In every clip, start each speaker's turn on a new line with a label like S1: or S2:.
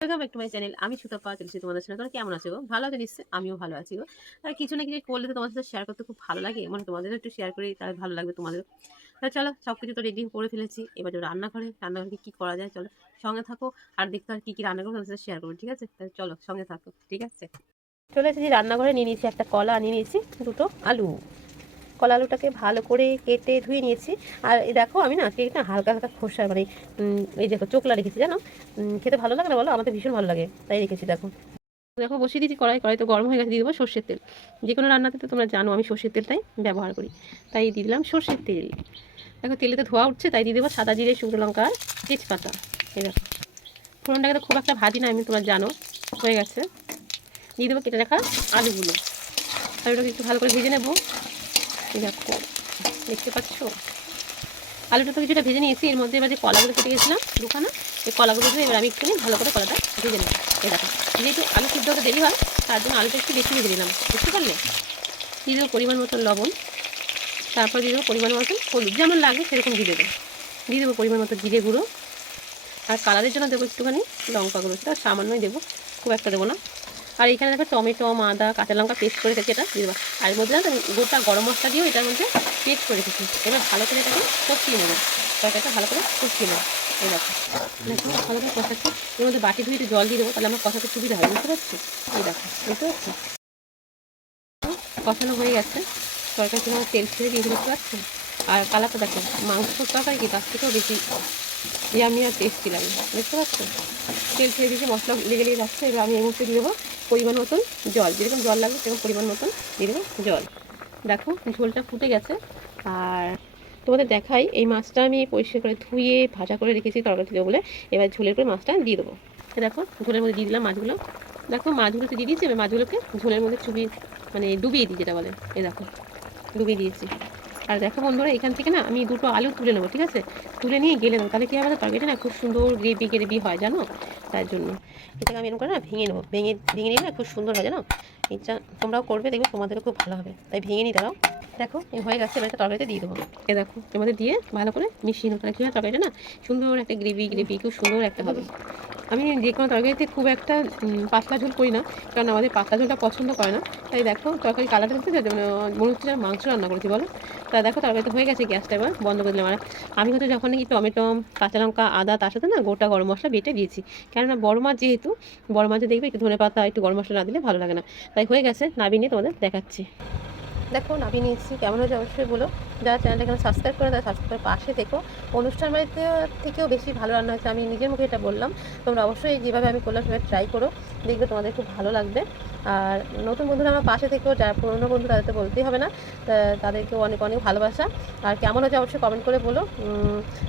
S1: Welcome back to my channel. আমি সুতপা চলেছি তোমাদের সাথে তোমরা কেমন আছো গো? ভালো আছো নিশ্চয়ই? আমিও ভালো আছি গো। আর কিছু না কিছু করলে তো তোমাদের সাথে শেয়ার করতে খুব ভালো লাগে। মানে তোমাদেরও একটু শেয়ার করি, তাহলে ভালো লাগবে তোমাদের তাহলে চলো সব কিছু তো রেডি করে ফেলেছি। এবার রান্নাঘরে। রান্নাঘরে কী করা যায় চলো, সঙ্গে থাকো। আর দেখতে আর কী কী রান্না করব তোমাদের সাথে শেয়ার করব, ঠিক আছে? তাহলে চলো, সঙ্গে থাকো, ঠিক আছে? চলে এসেছি রান্নাঘরে। নিয়ে নিয়েছি একটা কলা, নিয়ে নিয়েছি দুটো আলু। কলা আলুটাকে ভালো করে কেটে ধুয়ে নিয়েছি। আর দেখো, আমি না আজকে না হালকা হালকা খোসা মানে এই দেখো চোখলা রেখেছি, জানো? খেতে ভালো লাগে না বলো? আমাদের ভীষণ ভালো লাগে, তাই রেখেছি, দেখো। দেখো, বসিয়ে দিয়েছি কড়াই কড়াই তো গরম হয়ে গেছে, দিয়ে দেবো সর্ষের তেল। যে কোনো রান্নাতে তো তোমরা জানো, আমি সর্ষের তেলটাই ব্যবহার করি। তাই দিয়ে দিলাম সর্ষের তেল। দেখো, তেলেতে ধোয়া উঠছে, তাই দিয়ে দেবো সাদা জিরে, শুকনো লঙ্কা তেজপাতা। এই দেখো। ফোড়নটাকে তো খুব একটা ভাজি না, আমি তোমরা জানো, হয়ে গেছে। দিয়ে দেবো কেটে রাখা আলুগুলো। আলুটাকে একটু ভালো করে ভেজে নেব। দেখো, দেখতে পাচ্ছ? আলুটা তো কিছুটা ভেজে নিয়েছি, এর মধ্যে এবার যে কলাগুলো কেটে গেছিলাম দুখানা, এই কলাগুলো দিয়ে এবার আমি একটুখানি ভালো করে কলাটা ভেজে নেব। এই দেখো, যেহেতু আলু সিদ্ধ হতে দেরি হয়, তার জন্য আলুটা একটু বেশি ভেজে নিলাম, বুঝতে পারলে? দিয়ে দেবো পরিমাণ মতন লবণ, তারপর দিয়ে দেবো পরিমাণ মতন হলুদ, যেমন লাগে সেরকম দিয়ে দেবো। দিয়ে দেবো পরিমাণ মতো জিরে গুঁড়ো, আর কালারের জন্য দেবো একটুখানি লঙ্কা গুঁড়ো, সেটা সামান্যই দেবো, খুব একটা দেবো না। আর এখানে দেখো টমেটো আদা কাঁচা লঙ্কা পেস্ট করে রেখেছি এটা, দিয়ে আর মধ্যে না গোটা গরম মশলা দিয়েও এটার মধ্যে পেস্ট করে রেখেছি। এবার ভালো করে এটাকে কষিয়ে নেব। তরকারিটা ভালো করে কষিয়ে নেব। এই দেখো। দেখো ভালো করে কষাচ্ছি। এর মধ্যে বাটি ধুয়ে জল দিয়ে দেবো, তাহলে আমার কষাতে সুবিধা হবে, বুঝতে পারছি? এই দেখো, বুঝতে পারছি? কষানো হয়ে গেছে। তরকারি তোমার তেল ছেড়ে দিয়ে দেখতে পাচ্ছি আর কালারটা দেখো, মাংসর তরকারি কি, তার থেকেও বেশি ইয়ামি আর টেস্টি লাগে, বুঝতে পারছ? তেল ছেড়ে দিয়েছি, মশলা লেগে লেগে যাচ্ছে, এবার আমি এর মধ্যে দিয়ে দেবো পরিমাণ মতন জল, যেরকম জল লাগবে সেরকম পরিমাণ মতন দিয়ে জল। দেখো ঝোলটা ফুটে গেছে। আর তোমাদের দেখাই, এই মাছটা আমি পরিষ্কার করে ধুয়ে ভাজা করে রেখেছি তরকারি দেবো বলে। এবার ঝোলের করে মাছটা দিয়ে দেবো। দেখো, ঝোলের মধ্যে দিয়ে দিলাম মাছগুলো। দেখো মাছগুলোতে দিয়ে দিয়েছি, এবার মাছগুলোকে ঝোলের মধ্যে চুবিয়ে মানে ডুবিয়ে দিই যেটা বলে। এই দেখো, ডুবিয়ে দিয়েছি। আর দেখো বন্ধুরা, এখান থেকে না আমি দুটো আলু তুলে নেব, ঠিক আছে? তুলে নিয়ে গেলে নেব তাহলে কি আমাদের তরকারিটা না খুব সুন্দর গ্রেভি গ্রেভি হয়, জানো? তার জন্য। এটাকে আমি এরকম করে না ভেঙে নেব। ভেঙে ভেঙে নিলে খুব সুন্দর হয়, জানো? এটা তোমরাও করবে, দেখবে তোমাদেরও খুব ভালো হবে। তাই ভেঙে নিই দাঁড়াও দেখো হয়ে গেছে, এবার তরকারিতে দিয়ে দেবো। এ দেখো মধ্যে দিয়ে ভালো করে মিশিয়ে নেব। তাহলে কী হয়, তরকারিটা না সুন্দর একটা গ্রেভি গ্রেভি, খুব সুন্দর একটা হবে। আমি যে কোনো তরকারিতে খুব একটা পাতলা ঝোল করি না, কারণ আমাদের পাতলা ঝোলটা পছন্দ করে না। তাই দেখো, তরকারি কালারটা দেখতে মানে মনে হচ্ছে মাংস রান্না করেছি, বলো। তাই দেখো তরকারিতে হয়ে গেছে, গ্যাসটা এবার বন্ধ করে দিলাম। আর আমি হয়তো যখন নাকি টমেটো, কাঁচা লঙ্কা, আদা, তার সাথে না গোটা গরম মশলা বেটে দিয়েছি। কেননা বড় মাছ যেহেতু, বড় মাছে দেখবে, একটু ধনে পাতা, একটু গরম মশলা না দিলে ভালো লাগে না। তাই হয়ে গেছে নাবিয়ে তোমাদের দেখাচ্ছি। দেখো নাবিয়ে নিয়েছি কেমন হয়েছে অবশ্যই বলো। যারা চ্যানেলটা এখানে সাবস্ক্রাইব করে তারা সাবস্ক্রাইব করে পাশে থেকো। অনুষ্ঠান বাড়িতে থেকেও বেশি ভালো রান্না হয়েছে, আমি নিজের মুখে এটা বললাম। তোমরা অবশ্যই যেভাবে আমি করলাম সেভাবে ট্রাই করো, দেখবে তোমাদের খুব ভালো লাগবে। আর নতুন বন্ধুরা আমার পাশে থেকেও যারা পুরনো বন্ধু তাদের তো বলতেই হবে না তাদেরকেও অনেক অনেক ভালোবাসা। আর কেমন হয়েছে অবশ্যই কমেন্ট করে বলো।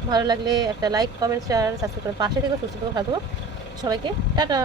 S1: ভালো লাগলে একটা লাইক কমেন্ট শেয়ার সাবস্ক্রাইব করে পাশে থেকো, সুস্থ থেকো, ভালো সবাইকে, টাটা!